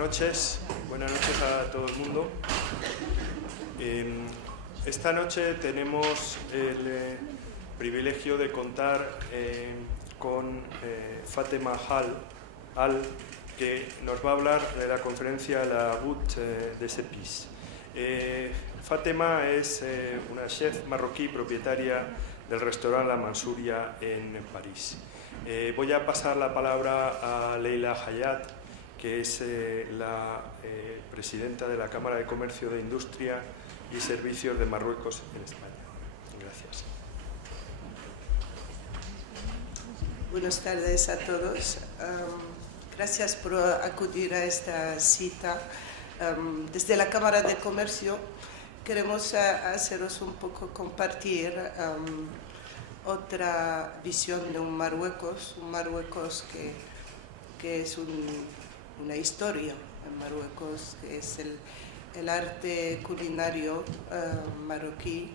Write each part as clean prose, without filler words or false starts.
noches a todo el mundo. Esta noche tenemos el privilegio de contar con Fatema Al, que nos va a hablar de la conferencia La Route des Épices. Fatema es una chef marroquí propietaria del restaurante La Mansuria en París. Voy a pasar la palabra a Leila Hayat, que es la presidenta de la Cámara de Comercio de Industria y Servicios de Marruecos en España. Gracias. Buenas tardes a todos. Gracias por acudir a esta cita. Desde la Cámara de Comercio queremos haceros un poco compartir otra visión de un Marruecos que es una historia en Marruecos, que es el arte culinario marroquí.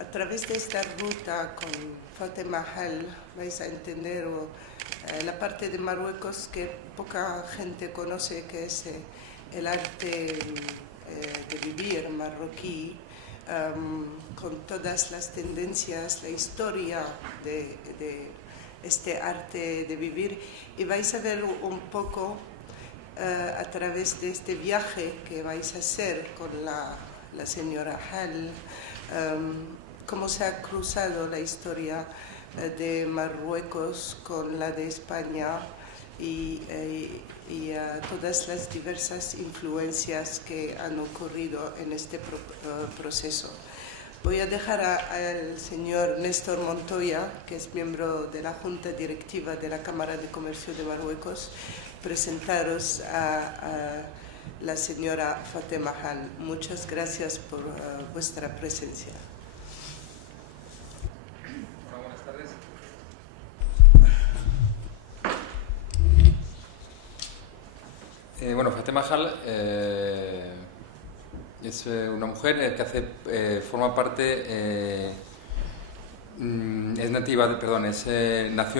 A través de esta ruta con Fatema Al vais a entender la parte de Marruecos que poca gente conoce, que es el arte de vivir marroquí, con todas las tendencias, la historia de este arte de vivir, y vais a ver un poco a través de este viaje que vais a hacer con la señora Al, cómo se ha cruzado la historia de Marruecos con la de España y todas las diversas influencias que han ocurrido en este proceso. Voy a dejar al señor Néstor Montoya, que es miembro de la Junta Directiva de la Cámara de Comercio de Marruecos, presentaros a la señora Fatema Al. Muchas gracias por vuestra presencia. Hola, buenas tardes. Fatema Al es una mujer que forma parte, nació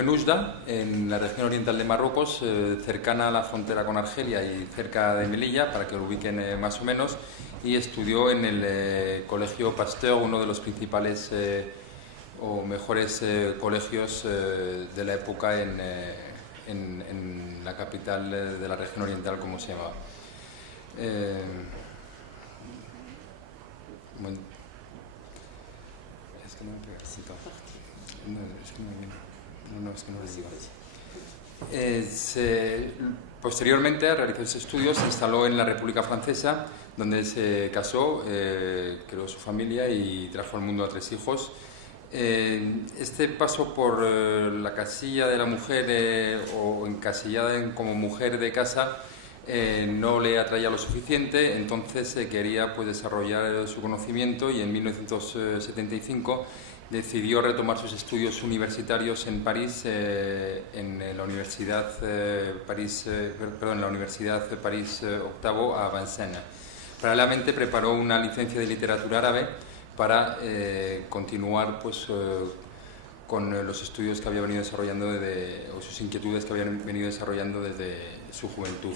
en Oujda, en la región oriental de Marruecos, cercana a la frontera con Argelia y cerca de Melilla, para que lo ubiquen más o menos, y estudió en el Colegio Pasteur, uno de los principales o mejores colegios de la época en la capital de la región oriental, como se llamaba. Es que no me pega. Posteriormente realizó sus estudios, se instaló en la República Francesa, donde se casó, creó su familia y trajo al mundo a 3 hijos. Este paso por la casilla de la mujer o encasillada como mujer de casa no le atraía lo suficiente, entonces quería desarrollar su conocimiento, y en 1975 decidió retomar sus estudios universitarios en París, en la Universidad París VIII a Vincennes. Paralelamente preparó una licencia de literatura árabe para continuar con los estudios que había venido desarrollando o sus inquietudes que habían venido desarrollando desde su juventud.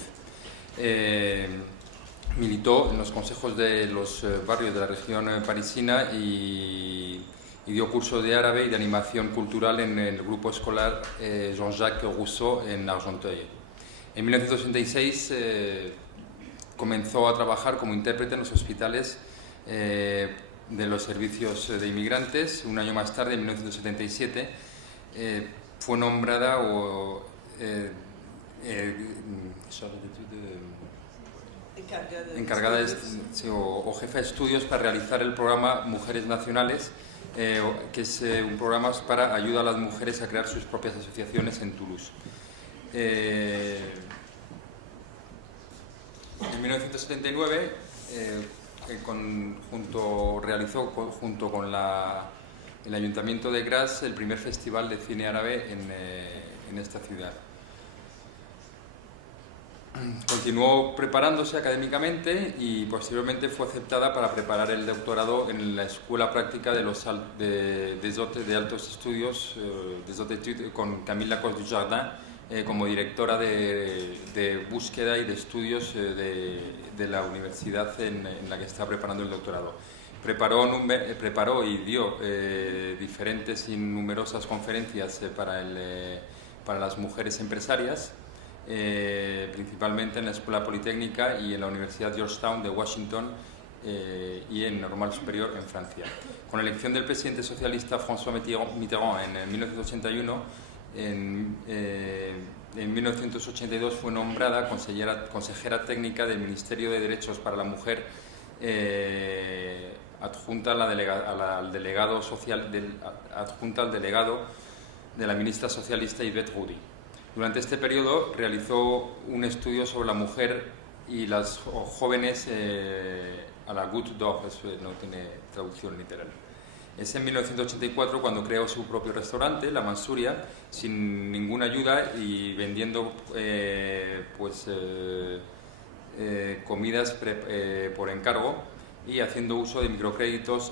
Militó en los consejos de los barrios de la región parisina y dio cursos de árabe y de animación cultural en el grupo escolar Jean-Jacques Rousseau en Argenteuil. En 1966 comenzó a trabajar como intérprete en los hospitales de los servicios de inmigrantes. Un año más tarde, en 1977, fue nombrada encargada o jefa de estudios para realizar el programa Mujeres Nacionales, que es un programa para ayuda a las mujeres a crear sus propias asociaciones en Toulouse. En 1979 realizó junto con el Ayuntamiento de Grasse el primer festival de cine árabe en esta ciudad. Continuó preparándose académicamente y posteriormente fue aceptada para preparar el doctorado en la Escuela Práctica de Altos Estudios des Hautes Études con Camille Lacoste du Jardin como directora de búsqueda y de estudios de la universidad en la que está preparando el doctorado. Preparó y dio diferentes y numerosas conferencias para las mujeres empresarias, principalmente en la Escuela Politécnica y en la Universidad Georgetown de Washington y en Normal Superior en Francia. Con la elección del presidente socialista François Mitterrand en 1981, en 1982 fue nombrada consejera técnica del Ministerio de Derechos para la Mujer, adjunta al delegado de la ministra socialista Yvette Roudy. Durante este periodo realizó un estudio sobre la mujer y las jóvenes a la Goutte d'Or, no tiene traducción literal. Es en 1984 cuando creó su propio restaurante, La Mansuria, sin ninguna ayuda y vendiendo comidas por encargo y haciendo uso de microcréditos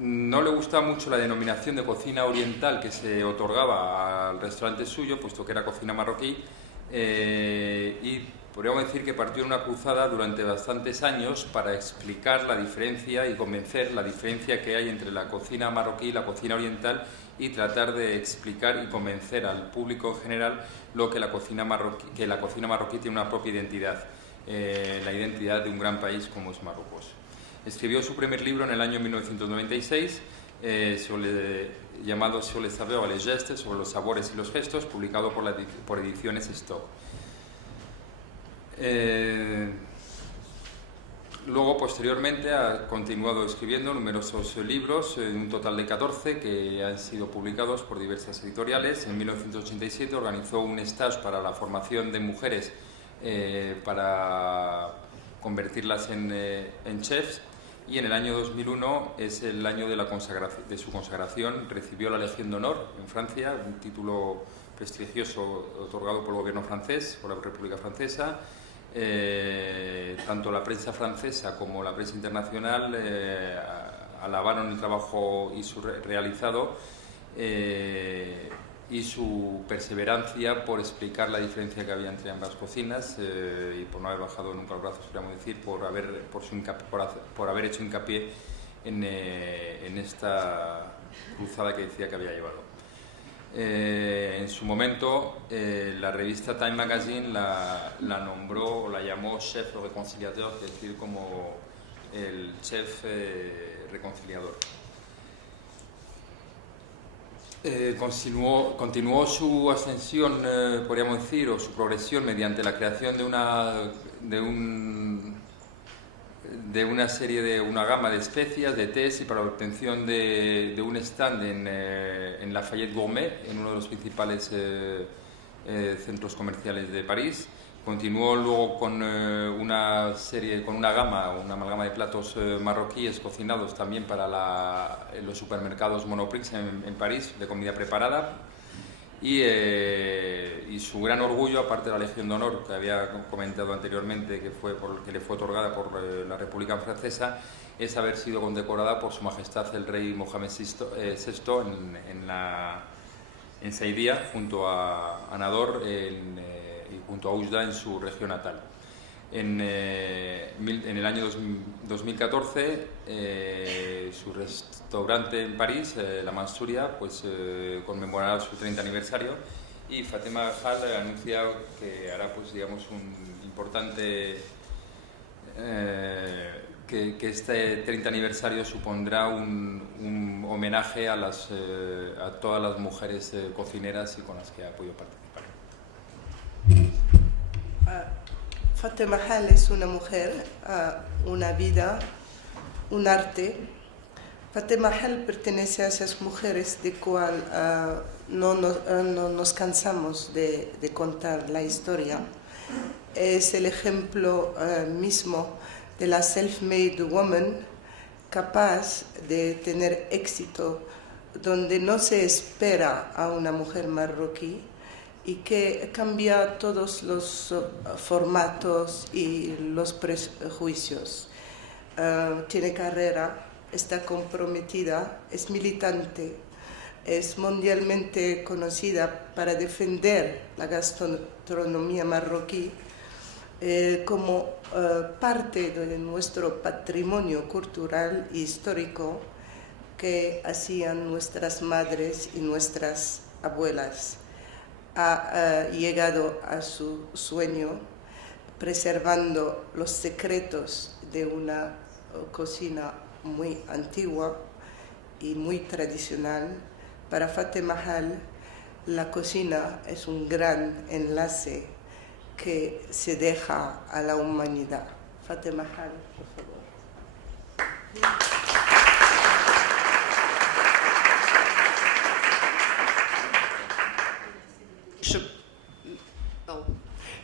No le gustaba mucho la denominación de cocina oriental que se otorgaba al restaurante suyo, puesto que era cocina marroquí, y podríamos decir que partió en una cruzada durante bastantes años para explicar la diferencia y convencer la diferencia que hay entre la cocina marroquí y la cocina oriental y tratar de explicar y convencer al público en general que la cocina marroquí tiene una propia identidad, la identidad de un gran país como es Marruecos. Escribió su primer libro en el año 1996, llamado Sur les saveurs et les gestes, sobre los sabores y los gestos, publicado por Ediciones Stock. Luego, posteriormente, ha continuado escribiendo numerosos libros, un total de 14, que han sido publicados por diversas editoriales. En 1987 organizó un stage para la formación de mujeres para convertirlas en chefs, y en el año 2001 es el año de su consagración. Recibió la Legión de Honor en Francia, un título prestigioso otorgado por el gobierno francés, por la República Francesa. Tanto la prensa francesa como la prensa internacional alabaron el trabajo realizado y su perseverancia por explicar la diferencia que había entre ambas cocinas y por no haber bajado nunca los brazos, podríamos decir, por haber hecho hincapié en esta cruzada que decía que había llevado. En su momento, la revista Time Magazine la nombró o la llamó chef reconciliador, es decir, como el chef reconciliador. Continuó su ascensión, podríamos decir, o su progresión mediante la creación de una gama de especias, de tés, y para la obtención de un stand en Lafayette Gourmet, en uno de los principales centros comerciales de París. Continuó luego con una amalgama de platos marroquíes cocinados también para los supermercados Monoprix en París, de comida preparada. Y su gran orgullo, aparte de la Legión de Honor que había comentado anteriormente, que le fue otorgada por la República Francesa, es haber sido condecorada por Su Majestad el Rey Mohamed VI en Saidía, junto a Nador y junto a Oujda en su región natal. En el año 2014, su restaurante en París, La Mansuria, conmemorará su 30 aniversario, y Fatema Hall anuncia que hará un importante que este 30 aniversario supondrá un homenaje a todas las mujeres cocineras y con las que ha podido participar. Fatema Hall es una mujer, una vida, un arte. Fatema Hall pertenece a esas mujeres de cual no nos cansamos de contar la historia. Es el ejemplo mismo de la self-made woman capaz de tener éxito donde no se espera a una mujer marroquí, y que cambia todos los formatos y los prejuicios. Tiene carrera, está comprometida, es militante, es mundialmente conocida para defender la gastronomía marroquí como parte de nuestro patrimonio cultural e histórico que hacían nuestras madres y nuestras abuelas. Ha llegado a su sueño preservando los secretos de una cocina muy antigua y muy tradicional. Para Fateh Mahal, la cocina es un gran enlace que se deja a la humanidad. Fateh Mahal, por favor.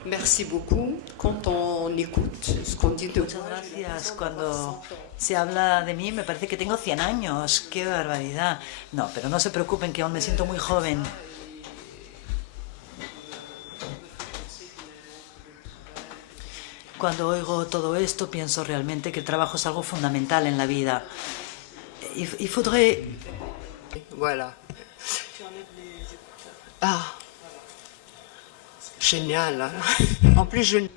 Merci beaucoup. Quand on écoute ce qu'on dit de Muchas gracias. Cuando se habla de mí me parece que tengo 100 años. ¡Qué barbaridad! No, pero no se preocupen que aún me siento muy joven. Cuando oigo todo esto pienso realmente que el trabajo es algo fundamental en la vida. Il faudrait... Voilà. Ah. Genial. En plus, je...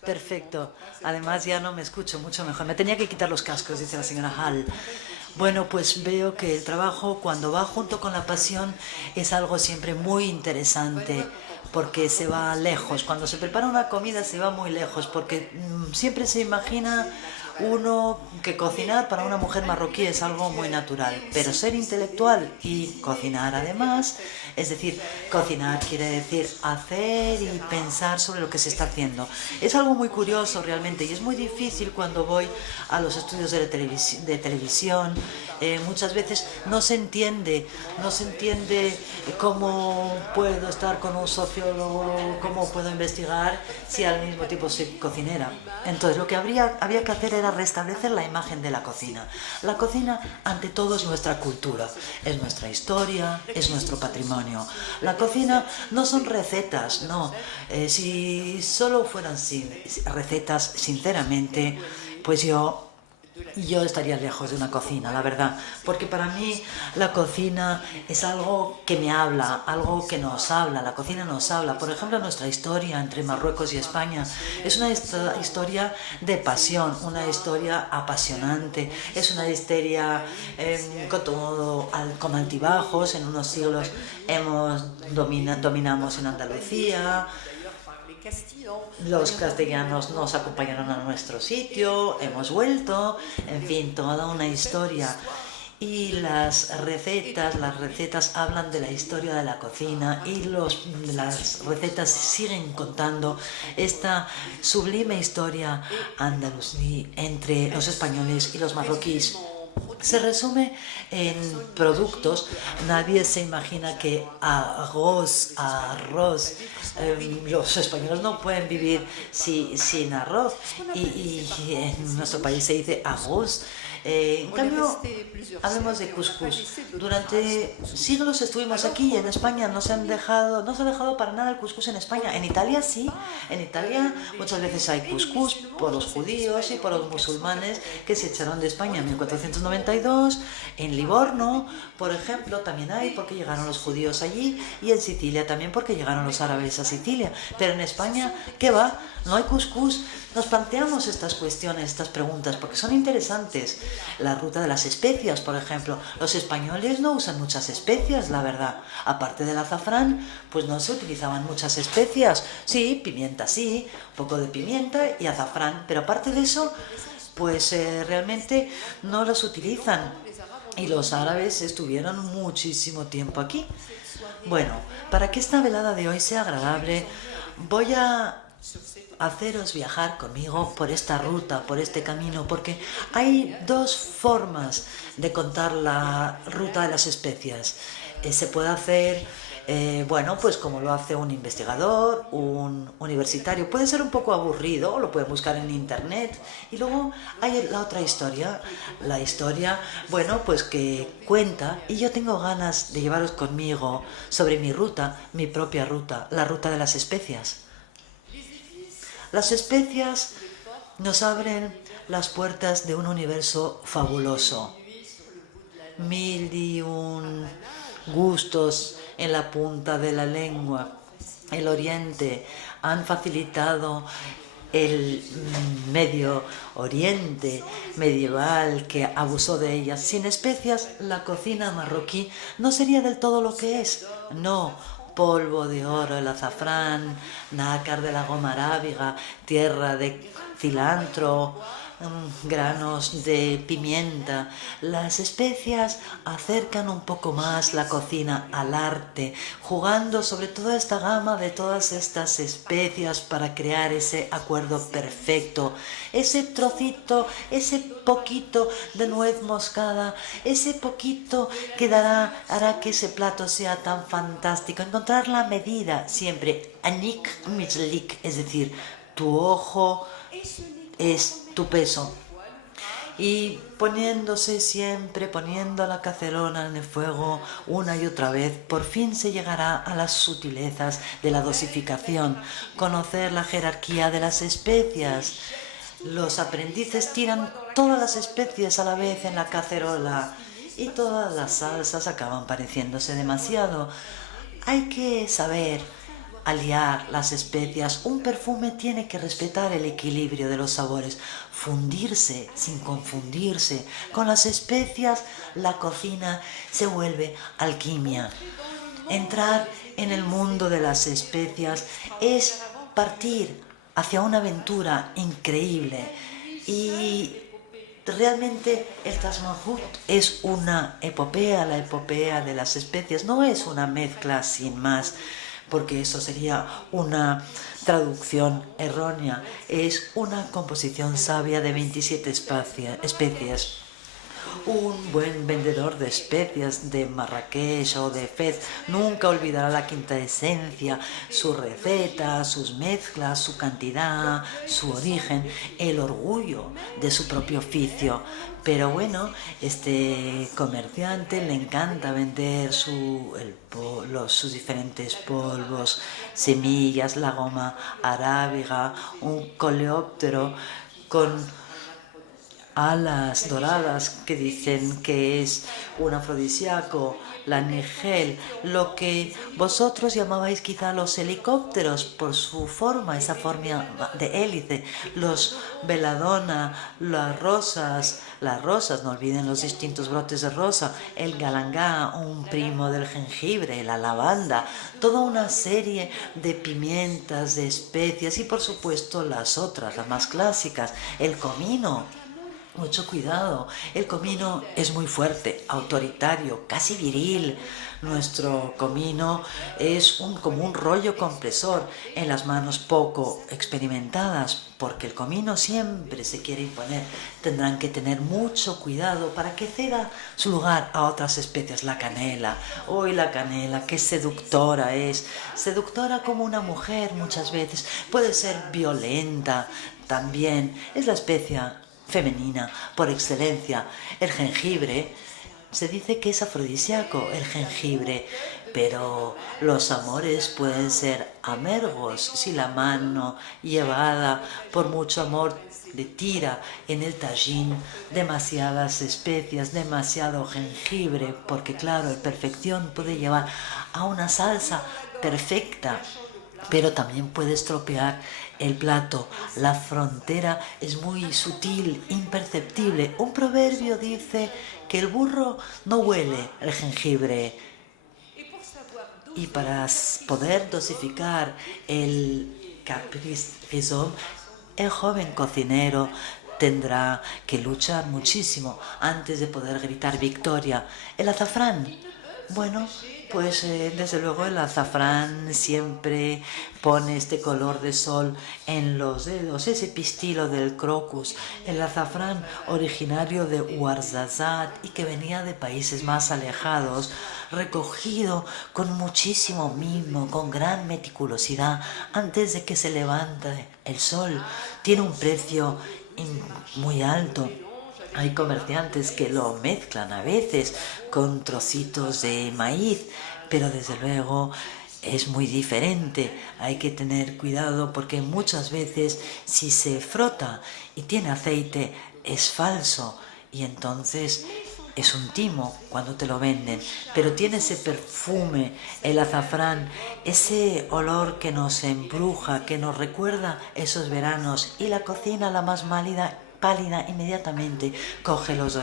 Perfecto. Además ya no me escucho mucho mejor. Me tenía que quitar los cascos, dice la señora Hall. Bueno, pues veo que el trabajo, cuando va junto con la pasión, es algo siempre muy interesante, porque se va lejos. Cuando se prepara una comida se va muy lejos, porque siempre se imagina uno que cocinar para una mujer marroquí es algo muy natural, pero ser intelectual y cocinar además, es decir, cocinar quiere decir hacer y pensar sobre lo que se está haciendo. Es algo muy curioso realmente y es muy difícil cuando voy a los estudios de televisión. Muchas veces no se entiende cómo puedo estar con un sociólogo, cómo puedo investigar si al mismo tiempo soy cocinera. Entonces lo que había que hacer era restablecer la imagen de la cocina. La cocina, ante todo, es nuestra cultura, es nuestra historia, es nuestro patrimonio. La cocina no son recetas, no. Si solo fueran recetas, sinceramente, pues yo estaría lejos de una cocina, la verdad, porque para mí la cocina es algo que me habla, algo que nos habla. La cocina nos habla. Por ejemplo, nuestra historia entre Marruecos y España es una historia de pasión, una historia apasionante, es una historia con altibajos. En unos siglos dominamos en Andalucía. Los castellanos nos acompañaron a nuestro sitio, hemos vuelto, en fin, toda una historia. Y las recetas hablan de la historia de la cocina y las recetas siguen contando esta sublime historia andalusí entre los españoles y los marroquíes. Se resume en productos. Nadie se imagina que arroz, los españoles no pueden vivir sin arroz y en nuestro país se dice arroz. En cambio, hablemos de couscous. Durante siglos estuvimos aquí y en España no se ha dejado para nada el couscous en España. En Italia sí. En Italia muchas veces hay couscous por los judíos y por los musulmanes que se echaron de España en 1492. En Livorno, por ejemplo, también hay porque llegaron los judíos allí, y en Sicilia también porque llegaron los árabes a Sicilia. Pero en España, ¿qué va? No hay couscous. Nos planteamos estas cuestiones, estas preguntas, porque son interesantes. La ruta de las especias, por ejemplo. Los españoles no usan muchas especias, la verdad. Aparte del azafrán, pues no se utilizaban muchas especias. Sí, pimienta sí, un poco de pimienta y azafrán. Pero aparte de eso, pues realmente no las utilizan. Y los árabes estuvieron muchísimo tiempo aquí. Bueno, para que esta velada de hoy sea agradable, voy a haceros viajar conmigo por esta ruta, por este camino, porque hay dos formas de contar la ruta de las especias. Se puede hacer, bueno, pues como lo hace un investigador, un universitario. Puede ser un poco aburrido, lo pueden buscar en internet. Y luego hay la otra historia, la historia, bueno, pues que cuenta, y yo tengo ganas de llevaros conmigo sobre mi ruta, mi propia ruta, la ruta de las especias. Las especias nos abren las puertas de un universo fabuloso. Mil y un gustos en la punta de la lengua. El Oriente han facilitado el Medio Oriente medieval que abusó de ellas. Sin especias, la cocina marroquí no sería del todo lo que es. No, polvo de oro, el azafrán, nácar de la goma arábiga, tierra de cilantro, granos de pimienta. Las especias acercan un poco más la cocina al arte, jugando sobre toda esta gama de todas estas especias para crear ese acuerdo perfecto, ese trocito, ese poquito de nuez moscada, ese poquito que hará que ese plato sea tan fantástico. Encontrar la medida siempre, anik mitlik, es decir, tu ojo es tu peso. Y poniendo la cacerola en el fuego una y otra vez, por fin se llegará a las sutilezas de la dosificación, conocer la jerarquía de las especias. Los aprendices tiran todas las especies a la vez en la cacerola y todas las salsas acaban pareciéndose demasiado. Hay que saber aliar las especias. Un perfume tiene que respetar el equilibrio de los sabores, fundirse sin confundirse. Con las especias la cocina se vuelve alquimia. Entrar en el mundo de las especias es partir hacia una aventura increíble y realmente el Taj Mahal es una epopea, la epopea de las especias. No es una mezcla sin más, porque eso sería una traducción errónea. Es una composición sabia de 27 especies. Un buen vendedor de especias de Marrakech o de Fez nunca olvidará la quinta esencia, su receta, sus mezclas, su cantidad, su origen, el orgullo de su propio oficio. Pero bueno, este comerciante le encanta vender sus diferentes polvos, semillas, la goma arábiga, un coleóptero con alas doradas que dicen que es un afrodisíaco, la nigel, lo que vosotros llamabais quizá los helicópteros por su forma, esa forma de hélice, los belladonna, las rosas, no olviden los distintos brotes de rosa, el galangá, un primo del jengibre, la lavanda, toda una serie de pimientas, de especias y por supuesto las otras, las más clásicas, el comino. Mucho cuidado, el comino es muy fuerte, autoritario, casi viril. Nuestro comino es como un rollo compresor en las manos poco experimentadas, porque el comino siempre se quiere imponer. Tendrán que tener mucho cuidado para que ceda su lugar a otras especies. La canela, hoy la canela, qué seductora es, seductora como una mujer muchas veces, puede ser violenta también, es la especia femenina por excelencia. El jengibre, se dice que es afrodisíaco el jengibre, pero los amores pueden ser amargos si la mano llevada por mucho amor le tira en el tajín demasiadas especias, demasiado jengibre, porque claro, la perfección puede llevar a una salsa perfecta, pero también puede estropear el plato. La frontera es muy sutil, imperceptible. Un proverbio dice que el burro no huele el jengibre. Y para poder dosificar el caprice raison, el joven cocinero tendrá que luchar muchísimo antes de poder gritar victoria. El azafrán, bueno, pues desde luego el azafrán siempre pone este color de sol en los dedos, ese pistilo del crocus, el azafrán originario de Ouarzazate y que venía de países más alejados, recogido con muchísimo mimo, con gran meticulosidad, antes de que se levante el sol. Tiene un precio muy alto. Hay comerciantes que lo mezclan a veces con trocitos de maíz, pero desde luego es muy diferente. Hay que tener cuidado porque muchas veces si se frota y tiene aceite es falso y entonces es un timo cuando te lo venden, pero tiene ese perfume, el azafrán, ese olor que nos embruja, que nos recuerda esos veranos, y la cocina, la más pálida, inmediatamente coge los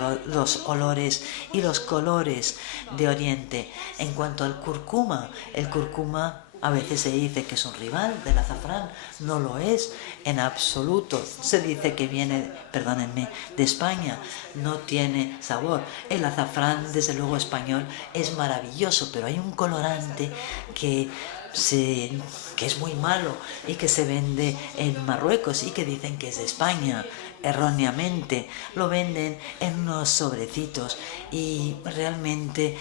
olores y los colores de Oriente. En cuanto al cúrcuma, el cúrcuma a veces se dice que es un rival del azafrán, no lo es en absoluto. Se dice que viene, perdónenme, de España, no tiene sabor. El azafrán, desde luego español, es maravilloso, pero hay un colorante que es muy malo y que se vende en Marruecos y que dicen que es de España. Erróneamente lo venden en unos sobrecitos y realmente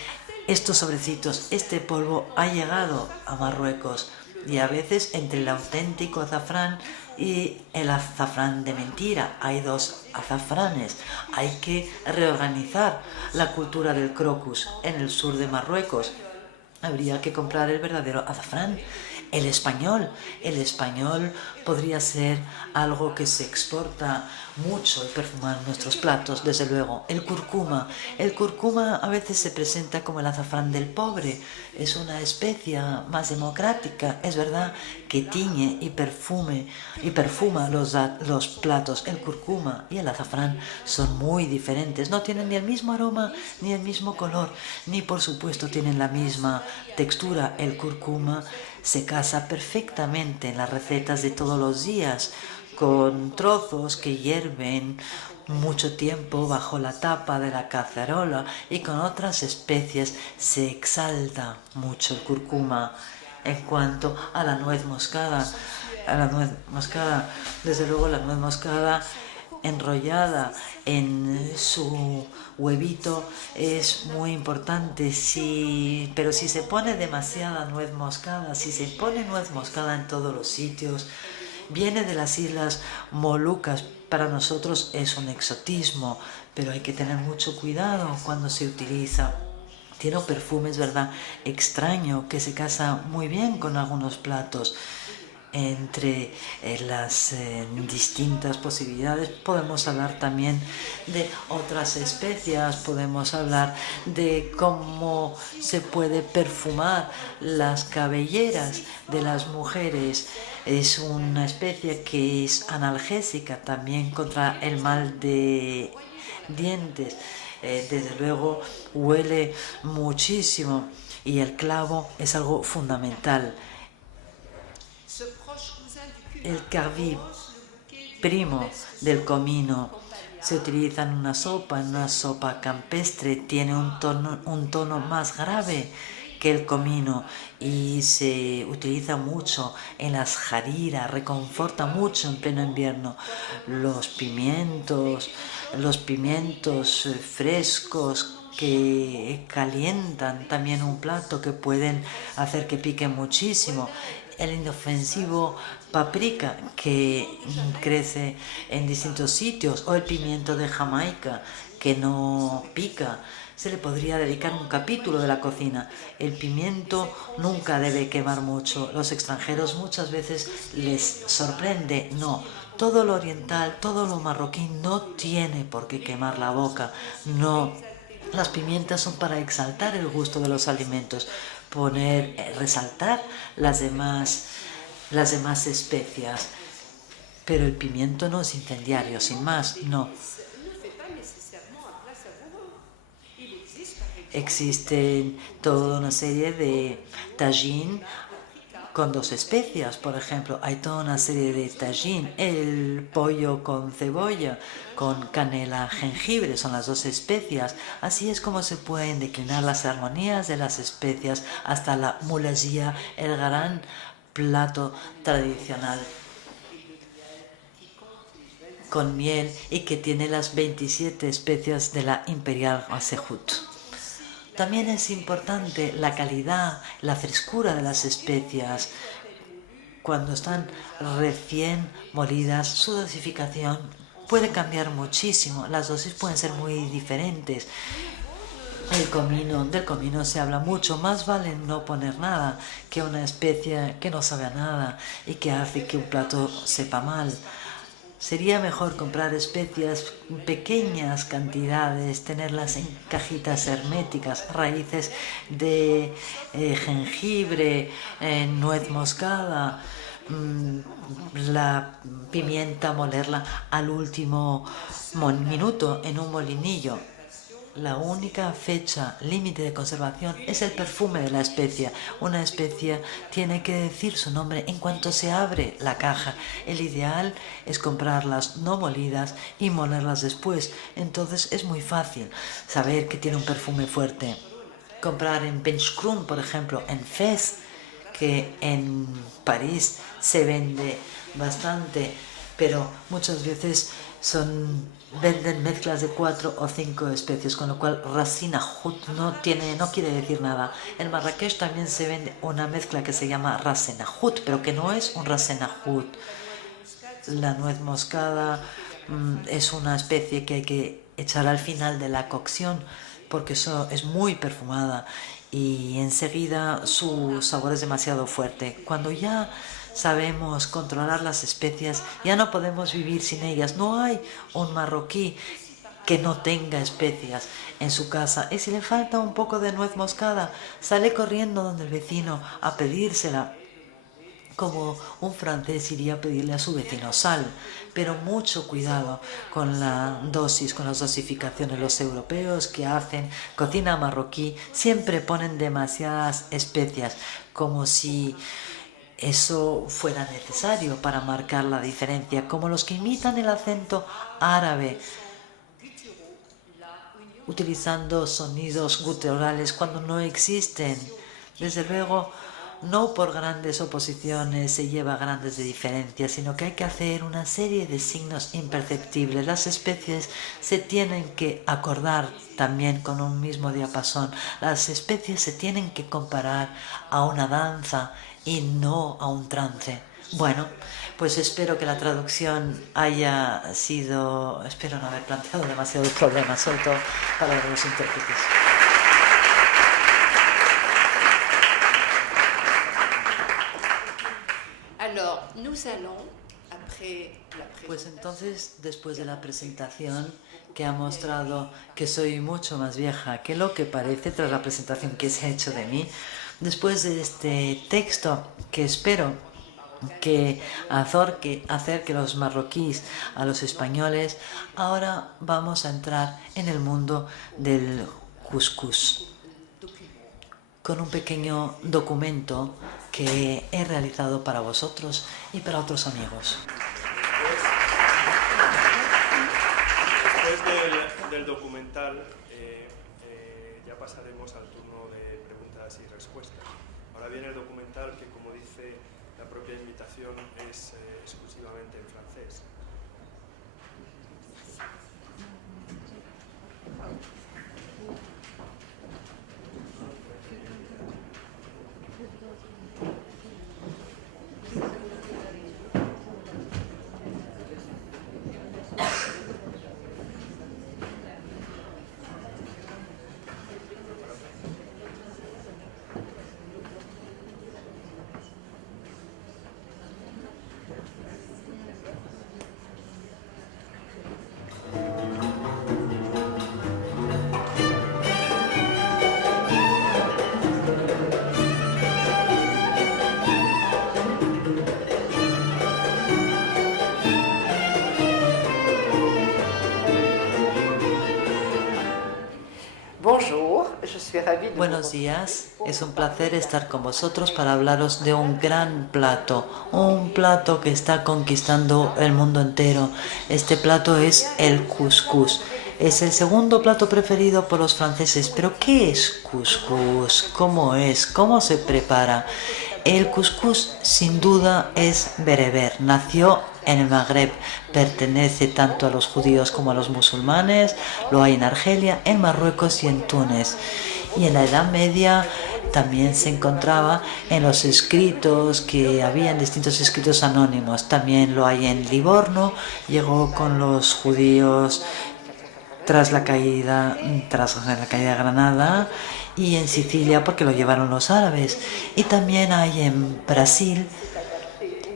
estos sobrecitos, este polvo ha llegado a Marruecos, y a veces entre el auténtico azafrán y el azafrán de mentira hay dos azafranes. Hay que reorganizar la cultura del crocus en el sur de Marruecos. Habría que comprar el verdadero azafrán. El español podría ser algo que se exporta mucho y perfumar nuestros platos, desde luego. El cúrcuma a veces se presenta como el azafrán del pobre. Es una especia más democrática, es verdad, que tiñe y perfuma los platos. El cúrcuma y el azafrán son muy diferentes, no tienen ni el mismo aroma ni el mismo color, ni por supuesto tienen la misma textura. El cúrcuma se casa perfectamente en las recetas de todos los días, con trozos que hierven mucho tiempo bajo la tapa de la cacerola, y con otras especies se exalta mucho el cúrcuma. En cuanto a la nuez moscada, desde luego la nuez moscada enrollada en su huevito es muy importante, pero si se pone demasiada nuez moscada, si se pone nuez moscada en todos los sitios, viene de las Islas Molucas. Para nosotros es un exotismo, pero hay que tener mucho cuidado cuando se utiliza. Tiene un perfume, es verdad, extraño, que se casa muy bien con algunos platos. Entre las distintas posibilidades podemos hablar también de otras especias, podemos hablar de cómo se puede perfumar las cabelleras de las mujeres. Es una especia que es analgésica también contra el mal de dientes. Desde luego huele muchísimo, y el clavo es algo fundamental. El carví, primo del comino, se utiliza en una sopa campestre, tiene un tono más grave que el comino y se utiliza mucho en las jariras, reconforta mucho en pleno invierno. Los pimientos frescos que calientan también un plato, que pueden hacer que pique muchísimo. El inofensivo paprika, que crece en distintos sitios, o el pimiento de Jamaica, que no pica. Se le podría dedicar un capítulo de la cocina. El pimiento nunca debe quemar mucho. Los extranjeros muchas veces les sorprende. No, todo lo oriental, todo lo marroquí no tiene por qué quemar la boca. No, las pimientas son para exaltar el gusto de los alimentos, resaltar las demás especias. Pero el pimiento no es incendiario, sin más, no. Existen toda una serie de tajín con 2 especias, por ejemplo. Hay toda una serie de tajín. El pollo con cebolla, con canela, jengibre, son las 2 especias. Así es como se pueden declinar las armonías de las especias hasta la moulazia, el gran plato tradicional con miel y que tiene las 27 especias de la Imperial Hasehut. También es importante la calidad, la frescura de las especias. Cuando están recién molidas, su dosificación puede cambiar muchísimo. Las dosis pueden ser muy diferentes. Del comino se habla mucho. Más vale no poner nada que una especia que no sabe a nada y que hace que un plato sepa mal. Sería mejor comprar especias en pequeñas cantidades, tenerlas en cajitas herméticas, raíces de jengibre, nuez moscada, la pimienta, molerla al último minuto en un molinillo. La única fecha límite de conservación es el perfume de la especia. Una especia tiene que decir su nombre en cuanto se abre la caja. El ideal es comprarlas no molidas y molerlas después. Entonces es muy fácil saber que tiene un perfume fuerte. Comprar en Benchkrum, por ejemplo, en Fez, que en París se vende bastante, pero muchas veces venden mezclas de 4 o 5 especies, con lo cual Ras Nahut no quiere decir nada. En Marrakech también se vende una mezcla que se llama Ras Nahut, pero que no es un Ras Nahut. La nuez moscada es una especie que hay que echar al final de la cocción, porque eso es muy perfumada y enseguida su sabor es demasiado fuerte. Cuando ya sabemos controlar las especias, ya no podemos vivir sin ellas. No hay un marroquí que no tenga especias en su casa. Y si le falta un poco de nuez moscada, sale corriendo donde el vecino a pedírsela, como un francés iría a pedirle a su vecino sal. Pero mucho cuidado con la dosis, con las dosificaciones. Los europeos que hacen cocina marroquí siempre ponen demasiadas especias, como si eso fuera necesario para marcar la diferencia, como los que imitan el acento árabe, utilizando sonidos guturales cuando no existen. Desde luego, no por grandes oposiciones se lleva grandes diferencias, sino que hay que hacer una serie de signos imperceptibles. Las especies se tienen que acordar también con un mismo diapasón. Las especies se tienen que comparar a una danza y no a un trance. Bueno, pues espero que la traducción haya sido... Espero no haber planteado demasiados problemas, sobre todo para los intérpretes. Pues entonces, después de la presentación que ha mostrado que soy mucho más vieja que lo que parece tras la presentación que se ha hecho de mí, después de este texto que espero que acerque los marroquíes a los españoles, ahora vamos a entrar en el mundo del couscous con un pequeño documento que he realizado para vosotros y para otros amigos. Después del documental ya pasaremos al turno de preguntas y respuestas. Ahora viene el documental que, como dice la propia invitación, es exclusivamente en francés. Buenos días, es un placer estar con vosotros para hablaros de un gran plato, un plato que está conquistando el mundo entero. Este plato es el couscous. Es el segundo plato preferido por los franceses. ¿Pero qué es couscous? ¿Cómo es? ¿Cómo se prepara? El couscous sin duda es bereber. Nació en el Magreb, pertenece tanto a los judíos como a los musulmanes, lo hay en Argelia, en Marruecos y en Túnez. Y en la Edad Media también se encontraba en los escritos que habían distintos escritos anónimos. También lo hay en Livorno, llegó con los judíos tras la caída de Granada, y en Sicilia porque lo llevaron los árabes. Y también hay en Brasil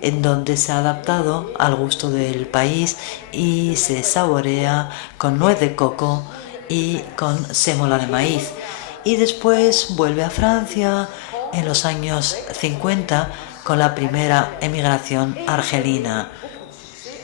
en donde se ha adaptado al gusto del país y se saborea con nuez de coco y con sémola de maíz. Y después vuelve a Francia en los años 50 con la primera emigración argelina.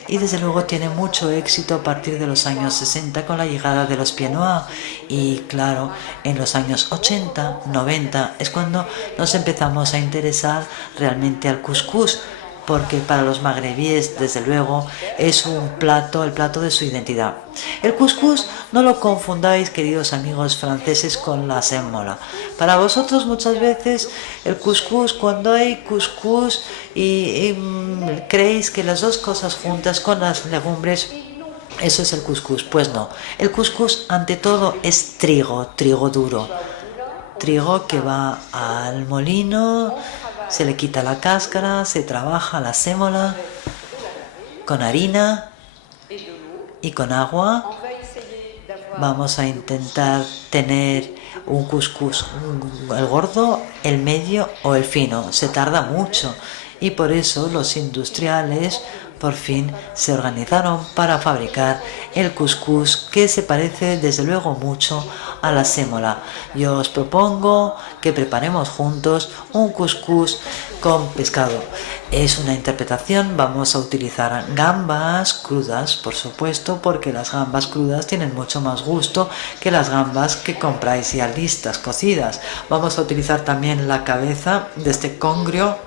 Y desde luego tiene mucho éxito a partir de los años 60 con la llegada de los Pieds Noirs. Y claro, en los años 80, 90 es cuando nos empezamos a interesar realmente al couscous, porque para los magrebíes, desde luego, es un plato, el plato de su identidad. El couscous no lo confundáis, queridos amigos franceses, con la sémola. Para vosotros muchas veces el couscous, cuando hay couscous y creéis que las dos cosas juntas con las legumbres, eso es el couscous. Pues no, el couscous ante todo es trigo, trigo duro. Trigo que va al molino, se le quita la cáscara, se trabaja la sémola con harina y con agua. Vamos a intentar tener un couscous, el gordo, el medio o el fino. Se tarda mucho y por eso los industriales por fin se organizaron para fabricar el couscous, que se parece desde luego mucho a la sémola. Yo os propongo que preparemos juntos un couscous con pescado. Es una interpretación, vamos a utilizar gambas crudas, por supuesto, porque las gambas crudas tienen mucho más gusto que las gambas que compráis ya listas, cocidas. Vamos a utilizar también la cabeza de este congrio.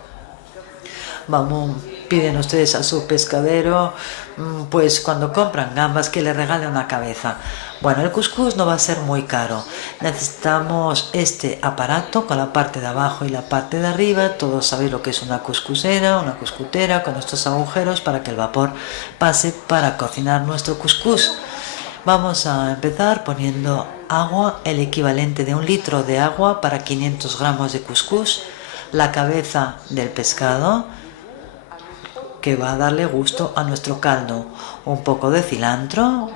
Piden ustedes a su pescadero, pues cuando compran gambas, que le regale una cabeza. Bueno, el couscous no va a ser muy caro. Necesitamos este aparato con la parte de abajo y la parte de arriba. Todos sabéis lo que es una couscousera, una couscoutera, con estos agujeros para que el vapor pase para cocinar nuestro couscous. Vamos a empezar poniendo agua, el equivalente de 1 litro de agua para 500 gramos de couscous, la cabeza del pescado, que va a darle gusto a nuestro caldo, un poco de cilantro,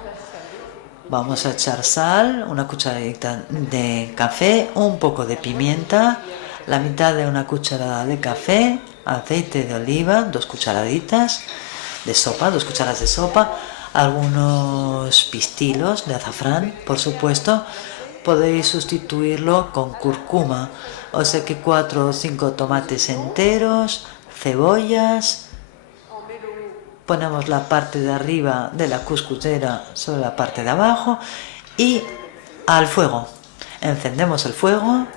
vamos a echar sal, una cucharadita de café, un poco de pimienta, la mitad de una cucharada de café, aceite de oliva, 2 cucharaditas de sopa, 2 cucharadas de sopa, algunos pistilos de azafrán, por supuesto. Podéis sustituirlo con cúrcuma, o sea que 4 o 5 tomates enteros, cebollas. Ponemos la parte de arriba de la couscousera sobre la parte de abajo y al fuego. Encendemos el fuego.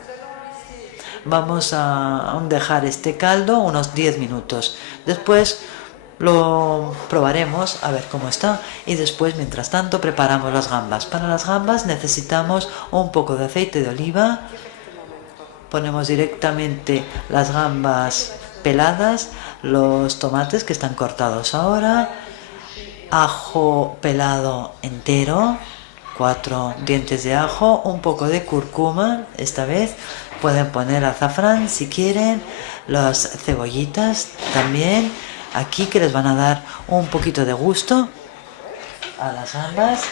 Vamos a dejar este caldo unos 10 minutos. Después lo probaremos a ver cómo está y después, mientras tanto, preparamos las gambas. Para las gambas necesitamos un poco de aceite de oliva. Ponemos directamente las gambas peladas, los tomates que están cortados ahora, ajo pelado entero, 4 dientes de ajo, un poco de cúrcuma, esta vez pueden poner azafrán si quieren, las cebollitas también, aquí que les van a dar un poquito de gusto a las gambas.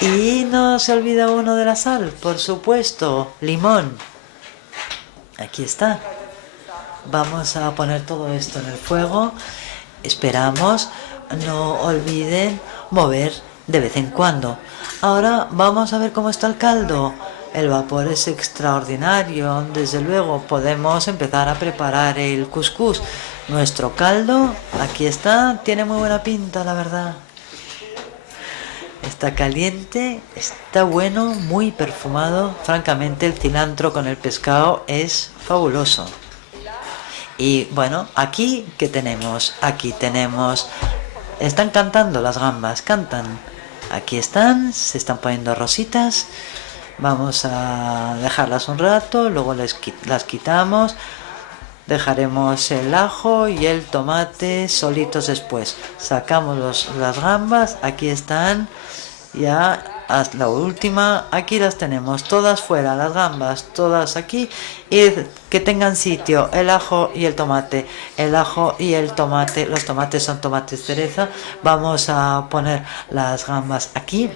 Y no se olvida uno de la sal, por supuesto, limón, aquí está. Vamos a poner todo esto en el fuego, esperamos, no olviden mover de vez en cuando. Ahora vamos a ver cómo está el caldo. El vapor es extraordinario, desde luego podemos empezar a preparar el couscous. Nuestro caldo, aquí está, tiene muy buena pinta, la verdad. Está caliente, está bueno, muy perfumado. Francamente, el cilantro con el pescado es fabuloso. Y bueno, aquí, ¿qué tenemos? Aquí tenemos... Están cantando las gambas, cantan. Aquí están, se están poniendo rositas. Vamos a dejarlas un rato, luego las quitamos. Dejaremos el ajo y el tomate solitos después. Sacamos las gambas, aquí están. Ya, hasta la última, aquí las tenemos, todas fuera, las gambas, todas aquí, y que tengan sitio el ajo y el tomate, los tomates son tomates cereza. Vamos a poner las gambas aquí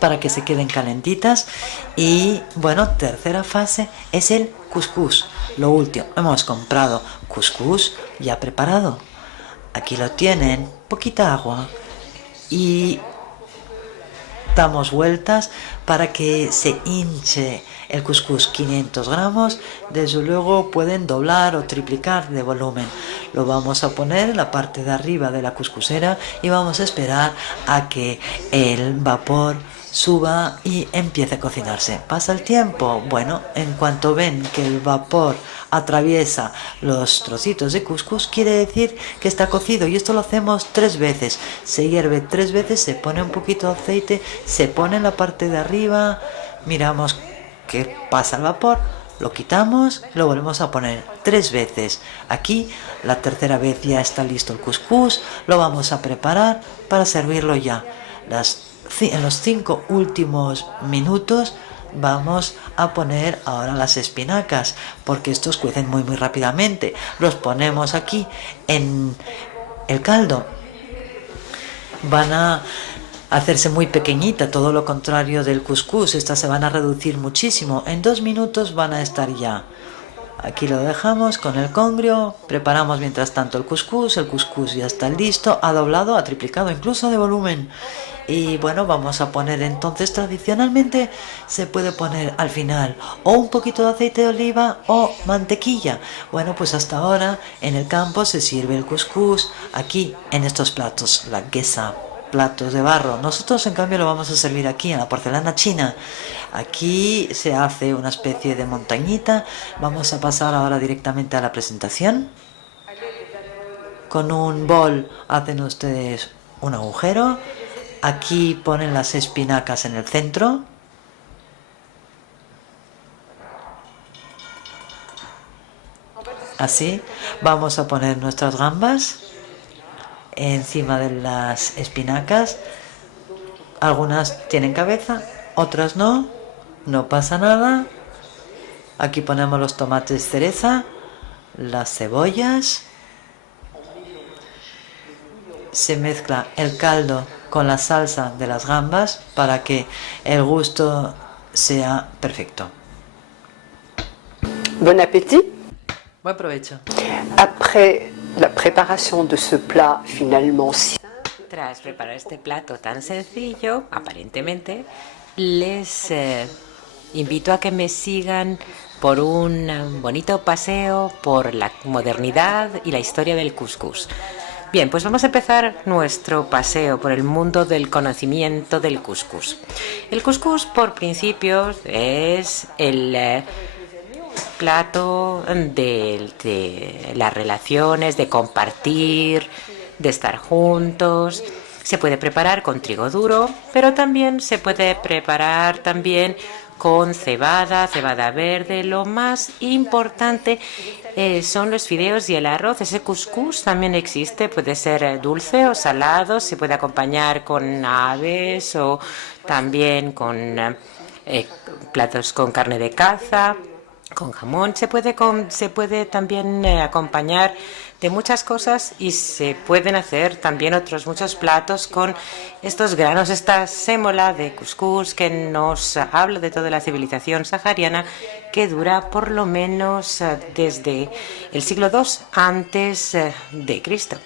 para que se queden calentitas. Y bueno, tercera fase es el couscous, lo último, hemos comprado couscous ya preparado. Aquí lo tienen, poquita agua y damos vueltas para que se hinche el cuscús. 500 gramos, desde luego pueden doblar o triplicar de volumen. Lo vamos a poner en la parte de arriba de la cuscusera y vamos a esperar a que el vapor suba y empiece a cocinarse. ¿Pasa el tiempo? Bueno, en cuanto ven que el vapor atraviesa los trocitos de cuscús, quiere decir que está cocido, y esto lo hacemos 3 veces. Se hierve 3 veces, se pone un poquito de aceite, se pone en la parte de arriba, miramos que pasa el vapor, lo quitamos, lo volvemos a poner 3 veces. Aquí la tercera vez ya está listo el cuscús, lo vamos a preparar para servirlo ya. En los 5 últimos minutos vamos a poner ahora las espinacas, porque estos cuecen muy rápidamente. Los ponemos aquí en el caldo. Van a hacerse muy pequeñita, todo lo contrario del cuscús. Estas se van a reducir muchísimo. En 2 minutos van a estar ya. Aquí lo dejamos con el congrio. Preparamos mientras tanto el cuscús ya está listo, ha doblado, ha triplicado incluso de volumen. Y bueno, vamos a poner entonces, tradicionalmente se puede poner al final o un poquito de aceite de oliva o mantequilla. Bueno, pues hasta ahora en el campo se sirve el cuscús aquí en estos platos, la gesa, platos de barro. Nosotros en cambio lo vamos a servir aquí en la porcelana china. Aquí se hace una especie de montañita. Vamos a pasar ahora directamente a la presentación. Con un bol hacen ustedes un agujero. Aquí ponen las espinacas en el centro. Así. Vamos a poner nuestras gambas encima de las espinacas. Algunas tienen cabeza, otras no. No pasa nada. Aquí ponemos los tomates cereza, las cebollas. Se mezcla el caldo con la salsa de las gambas para que el gusto sea perfecto. Bon appétit. Buen provecho. Après la préparation de ce plat finalement simple, Tras preparar este plato tan sencillo, aparentemente, les invito a que me sigan por un bonito paseo por la modernidad y la historia del cuscús. Bien, pues vamos a empezar nuestro paseo por el mundo del conocimiento del cuscús. El cuscús, por principio, es el plato de las relaciones, de compartir, de estar juntos. Se puede preparar con trigo duro, pero también se puede preparar con cebada verde. Lo más importante son los fideos y el arroz. Ese cuscús también existe, puede ser dulce o salado, se puede acompañar con aves o también con platos con carne de caza, con jamón. Se puede también acompañar de muchas cosas y se pueden hacer también otros muchos platos con estos granos, esta sémola de cuscús que nos habla de toda la civilización sahariana que dura por lo menos desde el siglo II antes de Cristo.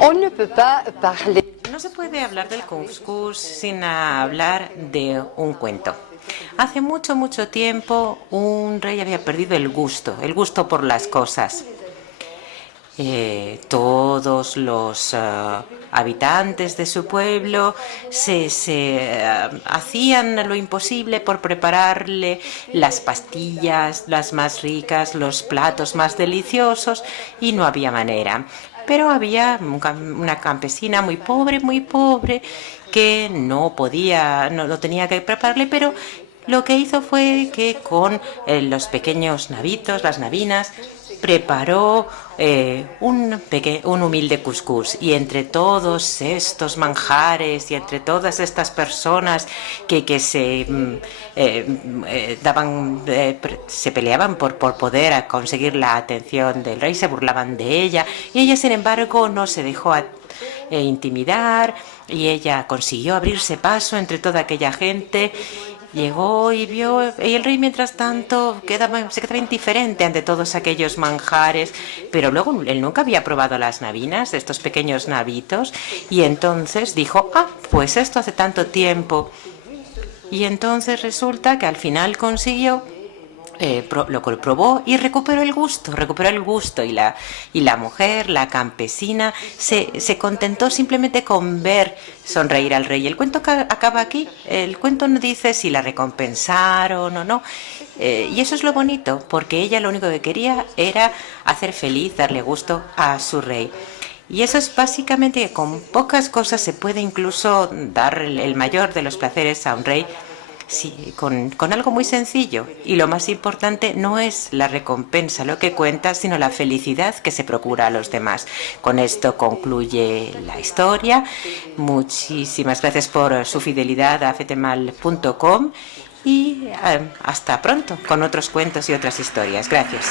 on ne peut pas parler. No se puede hablar del cuscús sin hablar de un cuento. Hace mucho tiempo un rey había perdido el gusto por las cosas. Todos los habitantes de su pueblo hacían lo imposible por prepararle las pastillas, las más ricas, los platos más deliciosos, y no había manera. Pero había una campesina muy pobre, que no tenía que prepararle, pero lo que hizo fue que con los pequeños navitos, las navinas, preparó un humilde cuscús. Y entre todos estos manjares y entre todas estas personas que se peleaban por poder conseguir la atención del rey, se burlaban de ella, y ella, sin embargo, no se dejó intimidar, y ella consiguió abrirse paso entre toda aquella gente Llegó y vio, y el rey mientras tanto se quedaba indiferente ante todos aquellos manjares, pero luego él nunca había probado las nabinas, estos pequeños nabitos, y entonces dijo, pues esto hace tanto tiempo. Y entonces resulta que al final consiguió, lo probó y recuperó el gusto, y la mujer, la campesina, se contentó simplemente con ver sonreír al rey. El cuento acaba aquí, el cuento no dice si la recompensaron o no, y eso es lo bonito, porque ella lo único que quería era hacer feliz, darle gusto a su rey. Y eso es básicamente que con pocas cosas se puede incluso dar el mayor de los placeres a un rey. Sí, con algo muy sencillo. Y lo más importante no es la recompensa lo que cuenta, sino la felicidad que se procura a los demás. Con esto concluye la historia. Muchísimas gracias por su fidelidad a fetemal.com y hasta pronto con otros cuentos y otras historias. Gracias.